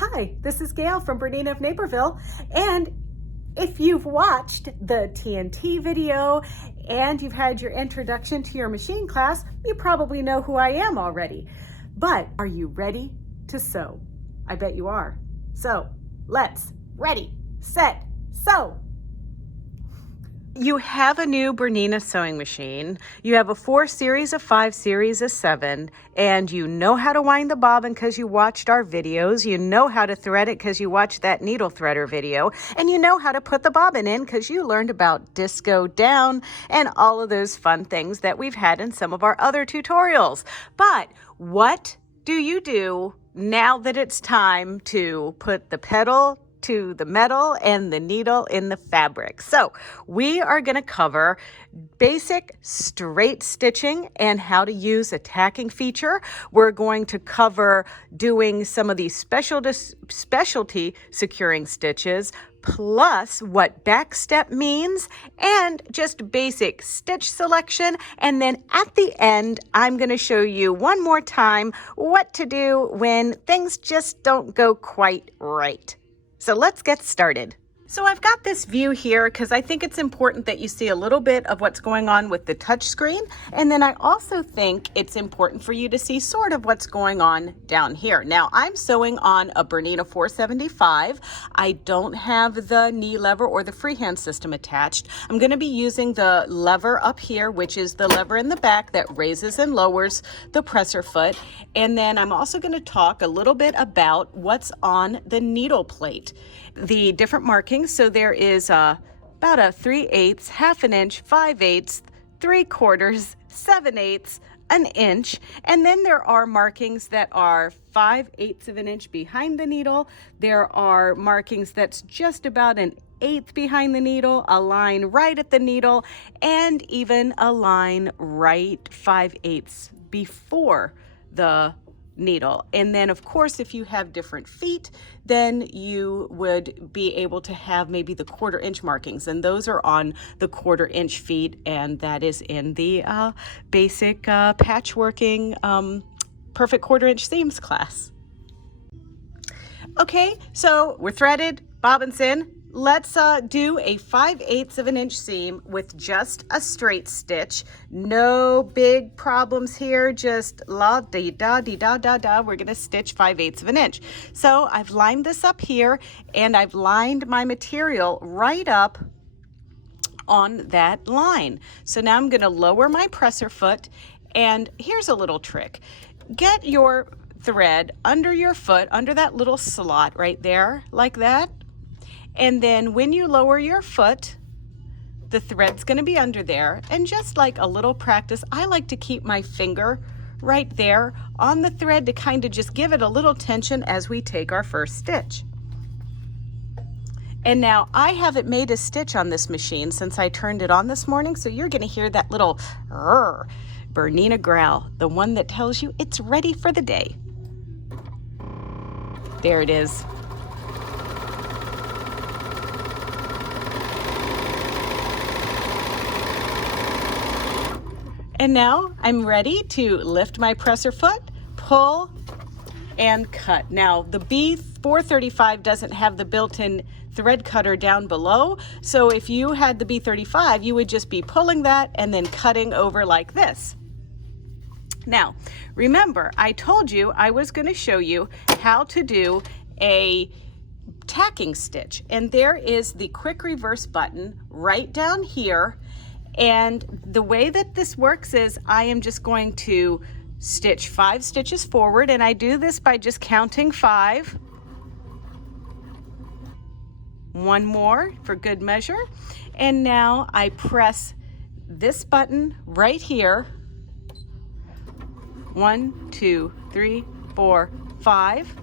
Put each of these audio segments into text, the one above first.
Hi, this is Gayle from BERNINA of Naperville, and if you've watched the TNT video and you've had your introduction to your machine class, you probably know who I am already. But are you ready to sew? I bet you are. So let's ready, set, sew. You have a new BERNINA sewing machine. You have a 4 series, a 5 series, a 7, and you know how to wind the bobbin because you watched our videos. You know how to thread it because you watched that needle threader video, and you know how to put the bobbin in because you learned about disco down and all of those fun things that we've had in some of our other tutorials. But what do you do now that it's time to put the pedal to the metal and the needle in the fabric? So we are going to cover basic straight stitching and how to use a tacking feature. We're going to cover doing some of these specialty securing stitches, plus what backstep means, and just basic stitch selection. And then at the end, I'm going to show you one more time what to do when things just don't go quite right. So let's get started. So I've got this view here because I think it's important that you see a little bit of what's going on with the touch screen. And then I also think it's important for you to see sort of what's going on down here. Now I'm sewing on a BERNINA 475. I don't have the knee lever or the freehand system attached. I'm going to be using the lever up here, which is the lever in the back that raises and lowers the presser foot. And then I'm also going to talk a little bit about what's on the needle plate, the different markings. So there is about a 3/8, half an inch, 5/8, 3/4, 7/8, an inch, and then there are markings that are 5/8 of an inch behind the needle. There are markings that's just about an 1/8 behind the needle, a line right at the needle, and even a line right 5/8 before the needle. And then of course, if you have different feet, then you would be able to have maybe the 1/4 inch markings, and those are on the 1/4 inch feet, and that is in the basic patchworking perfect 1/4 inch seams class. Okay, so we're threaded, bobbins in. Let's do a 5/8 of an inch seam with just a straight stitch. No big problems here, just la dee da dee da da da. We're gonna stitch 5/8 of an inch. So I've lined this up here, and I've lined my material right up on that line. So now I'm gonna lower my presser foot, and here's a little trick. Get your thread under your foot, under that little slot right there, like that. And then when you lower your foot, the thread's going to be under there. And just like a little practice, I like to keep my finger right there on the thread to kind of just give it a little tension as we take our first stitch. And now I haven't made a stitch on this machine since I turned it on this morning, so you're going to hear that little BERNINA growl, the one that tells you it's ready for the day. There it is. And now I'm ready to lift my presser foot, pull, and cut. Now the B435 doesn't have the built-in thread cutter down below, so if you had the B35, you would just be pulling that and then cutting over like this. Now, remember, I told you I was going to show you how to do a tacking stitch, and there is the quick reverse button right down here. And the way that this works is I am just going to stitch 5 stitches forward, and I do this by just counting 5. One more for good measure. And now I press this button right here. 1, 2, 3, 4, 5.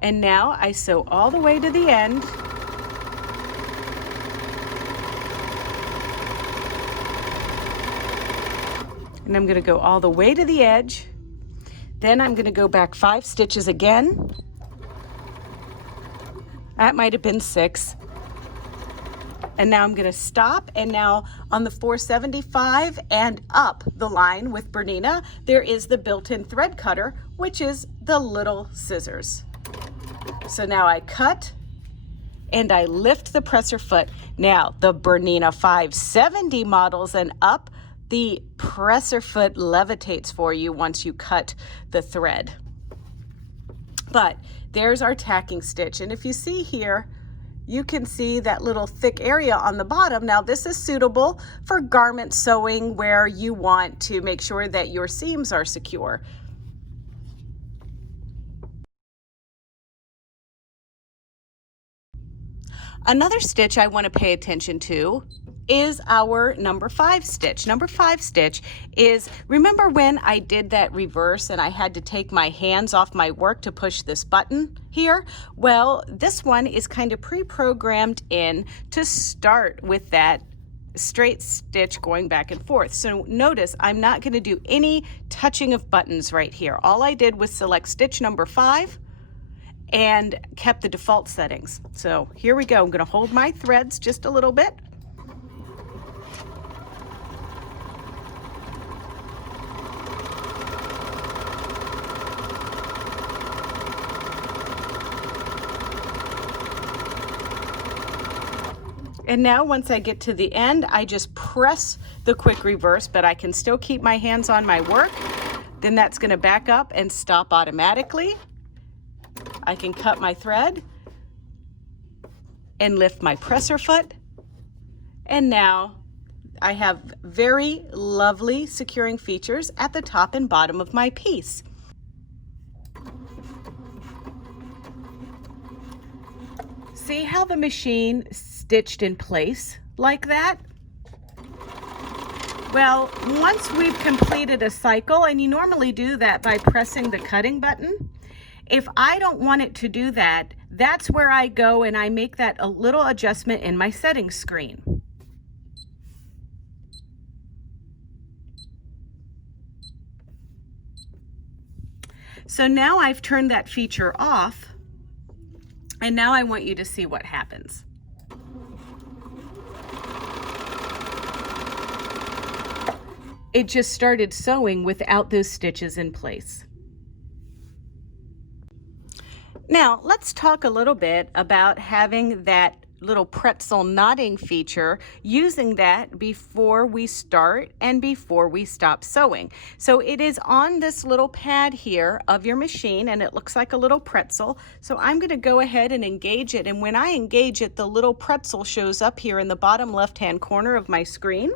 And now I sew all the way to the end. And I'm going to go all the way to the edge. Then I'm going to go back 5 stitches again. That might have been 6. And now I'm going to stop, and now on the 475 and up the line with BERNINA, there is the built-in thread cutter, which is the little scissors. So now I cut and I lift the presser foot. Now the Bernina 570 models and up, the presser foot levitates for you once you cut the thread. But there's our tacking stitch, and if you see here, you can see that little thick area on the bottom. Now this is suitable for garment sewing where you want to make sure that your seams are secure. Another stitch I want to pay attention to is our number 5 stitch. Number 5 stitch is, remember when I did that reverse and I had to take my hands off my work to push this button here? Well, this one is kind of pre-programmed in to start with that straight stitch going back and forth. So notice I'm not going to do any touching of buttons right here. All I did was select stitch number 5 and kept the default settings. So here we go. I'm going to hold my threads just a little bit. And now once I get to the end, I just press the quick reverse, but I can still keep my hands on my work. Then that's going to back up and stop automatically. I can cut my thread and lift my presser foot. And now I have very lovely securing features at the top and bottom of my piece. See how the machine stitched in place like that? Well, once we've completed a cycle, and you normally do that by pressing the cutting button, if I don't want it to do that, that's where I go and I make that a little adjustment in my settings screen. So now I've turned that feature off, and now I want you to see what happens. It just started sewing without those stitches in place. Now, let's talk a little bit about having that little pretzel knotting feature, using that before we start and before we stop sewing. So it is on this little pad here of your machine, and it looks like a little pretzel. So I'm going to go ahead and engage it, and when I engage it, the little pretzel shows up here in the bottom left-hand corner of my screen.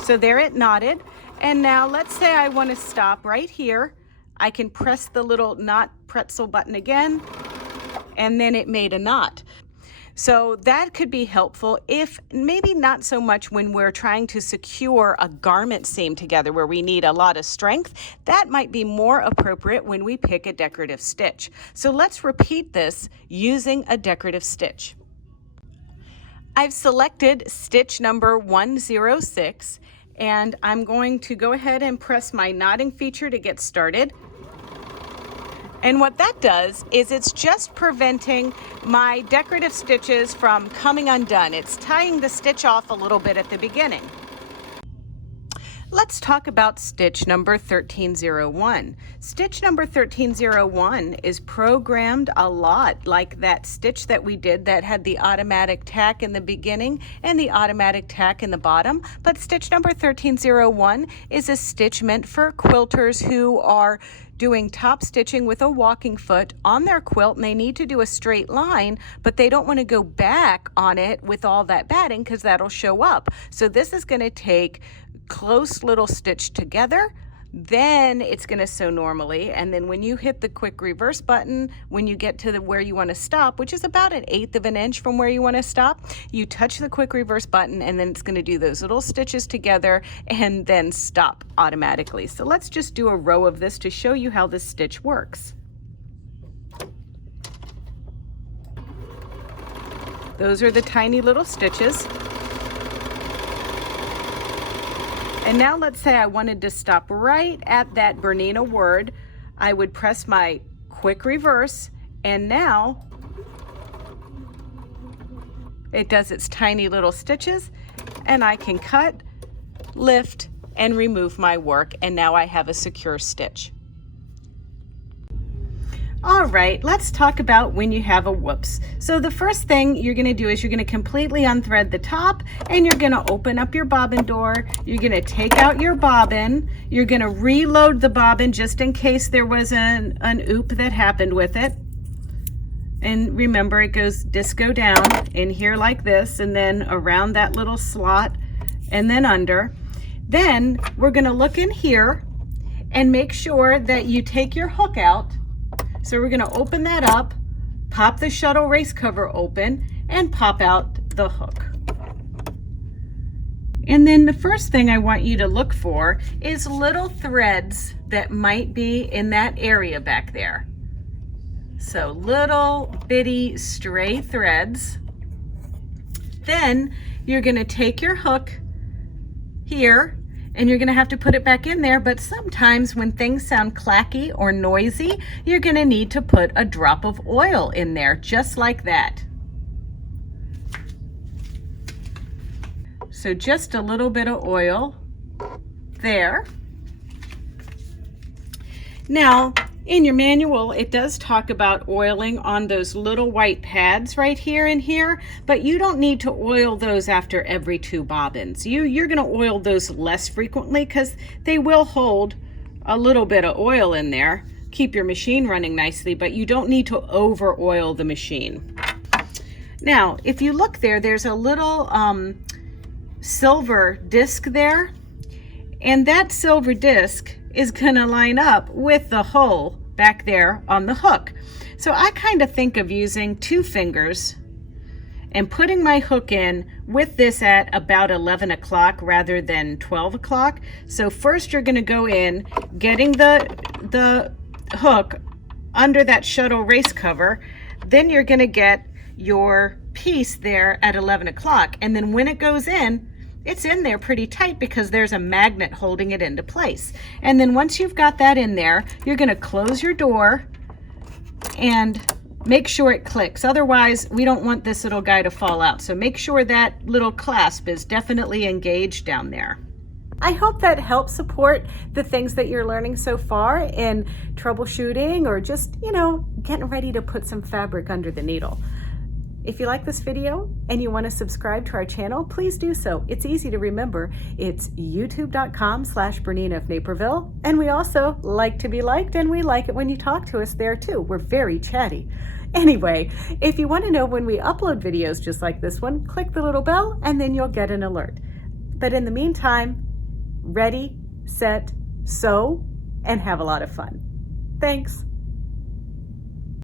So there it knotted, and now let's say I want to stop right here. I can press the little knot pretzel button again, and then it made a knot. So that could be helpful, if maybe not so much when we're trying to secure a garment seam together where we need a lot of strength. That might be more appropriate when we pick a decorative stitch. So let's repeat this using a decorative stitch. I've selected stitch number 106, and I'm going to go ahead and press my knotting feature to get started. And what that does is it's just preventing my decorative stitches from coming undone. It's tying the stitch off a little bit at the beginning. Let's talk about stitch number 1301. Stitch number 1301 is programmed a lot like that stitch that we did that had the automatic tack in the beginning and the automatic tack in the bottom. But stitch number 1301 is a stitch meant for quilters who are doing top stitching with a walking foot on their quilt, and they need to do a straight line, but they don't want to go back on it with all that batting because that'll show up. So this is going to take close little stitch together, then it's going to sew normally, and then when you hit the quick reverse button, when you get to where you want to stop, which is about 1/8 of an inch from where you want to stop, you touch the quick reverse button, and then it's going to do those little stitches together and then stop automatically. So let's just do a row of this to show you how this stitch works. Those are the tiny little stitches. And now let's say I wanted to stop right at that Bernina word. I would press my quick reverse, and now it does its tiny little stitches, and I can cut, lift, and remove my work, and now I have a secure stitch. All right, let's talk about when you have a whoops. So the first thing you're going to do is you're going to completely unthread the top, and you're going to open up your bobbin door. You're going to take out your bobbin. You're going to reload the bobbin just in case there was an oop that happened with it. And remember, it goes disco down in here like this, and then around that little slot, and then under. Then we're going to look in here and make sure that you take your hook out. So we're going to open that up, pop the shuttle race cover open, and pop out the hook. And then the first thing I want you to look for is little threads that might be in that area back there. So little bitty stray threads. Then you're going to take your hook here, and you're going to have to put it back in there, but sometimes when things sound clacky or noisy, you're going to need to put a drop of oil in there, just like that. So just a little bit of oil there. Now, in your manual, it does talk about oiling on those little white pads right here and here, but you don't need to oil those after every 2 bobbins. You're going to oil those less frequently because they will hold a little bit of oil in there, keep your machine running nicely, but you don't need to over oil the machine. Now, if you look there, there's a little silver disc there, and that silver disc is gonna line up with the hole back there on the hook. So I kind of think of using 2 fingers and putting my hook in with this at about 11 o'clock rather than 12 o'clock. So first you're gonna go in, getting the hook under that shuttle race cover, then you're gonna get your piece there at 11 o'clock. And then when it goes in, it's in there pretty tight because there's a magnet holding it into place. And then once you've got that in there, you're going to close your door and make sure it clicks. Otherwise, we don't want this little guy to fall out. So make sure that little clasp is definitely engaged down there. I hope that helps support the things that you're learning so far in troubleshooting or just, getting ready to put some fabric under the needle. If you like this video and you want to subscribe to our channel, please do so. It's easy to remember. It's youtube.com/BERNINA of Naperville. And we also like to be liked, and we like it when you talk to us there too. We're very chatty. Anyway, if you want to know when we upload videos just like this one, click the little bell and then you'll get an alert. But in the meantime, ready, set, sew, and have a lot of fun. Thanks.